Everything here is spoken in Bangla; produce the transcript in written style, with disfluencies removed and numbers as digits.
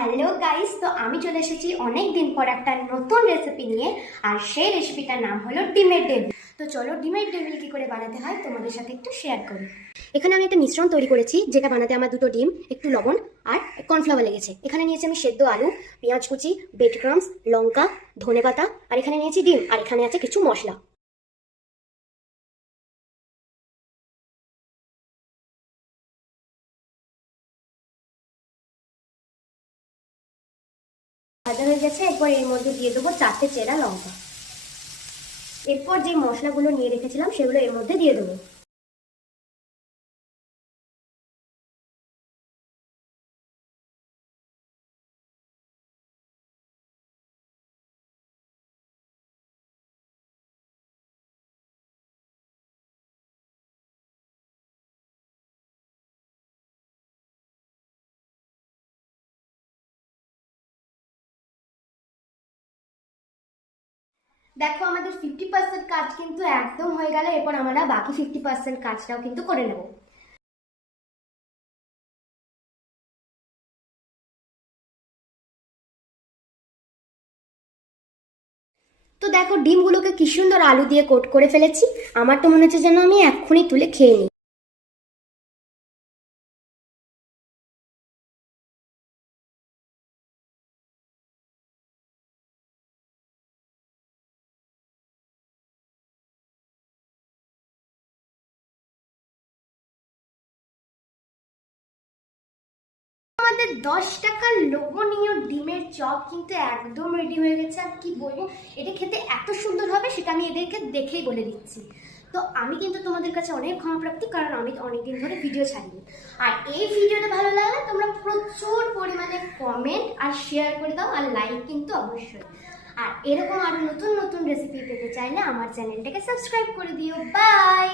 হ্যালো গাইস, তো আমি চলে এসেছি অনেক দিন পর একটা নতুন রেসিপি নিয়ে। আর সেই রেসিপিটার নাম হলো ডিমের ডেভিল। তো চলো ডিমের ডেভিল কি করে বানাতে হয় তোমাদের সাথে একটু শেয়ার করি। এখানে আমি একটা মিশ্রণ তৈরি করেছি, যেটা বানাতে আমার 2টো ডিম, একটু লবণ আর কর্নফ্লাওয়ার লেগেছে। এখানে নিয়েছি আমি সেদ্ধ আলু, পেঁয়াজ কুচি, ব্রেড ক্রাম্বস, লঙ্কা, ধনেপাতা, আর এখানে নিয়েছি ডিম, আর এখানে আছে কিছু মশলা। ভাজা হয়ে গেছে। এরপর এর মধ্যে দিয়ে দেবো 4টে চেরা লঙ্কা। এরপর যে মশলাগুলো নিয়ে রেখেছিলাম সেগুলো এর মধ্যে দিয়ে দেবো। দেখো আমাদের 50% কাজ কিন্তু একদম হয়ে গেল। এরপর আমরা বাকি 50% কাজটাও কিন্তু করে নেব। তো দেখো ডিমগুলোকে কি সুন্দর আলু দিয়ে কোট করে ফেলেছি। আমার তো মনে হচ্ছে যেন আমি এক্ষুনি তুলে খেয়ে নিই। আমাদের 10 টাকার লোভনীয় ডিমের চপ কিন্তু একদম রেডি হয়ে গেছে। আর কি বলবো, এটা খেতে এত সুন্দর হবে সেটা আমি এদেরকে দেখেই বলে দিচ্ছি। তো আমি কিন্তু তোমাদের কাছে অনেক ক্ষমাপ্রাপ্তি, কারণ আমি অনেকদিন ধরে ভিডিও ছাড়িনি। আর এই ভিডিওটা ভালো লাগলে তোমরা প্রচুর পরিমাণে কমেন্ট আর শেয়ার করে দাও, আর লাইক কিন্তু অবশ্যই। আর এরকম আরো নতুন নতুন রেসিপি পেতে চাইলে আমার চ্যানেলটাকে সাবস্ক্রাইব করে দিও। বাই।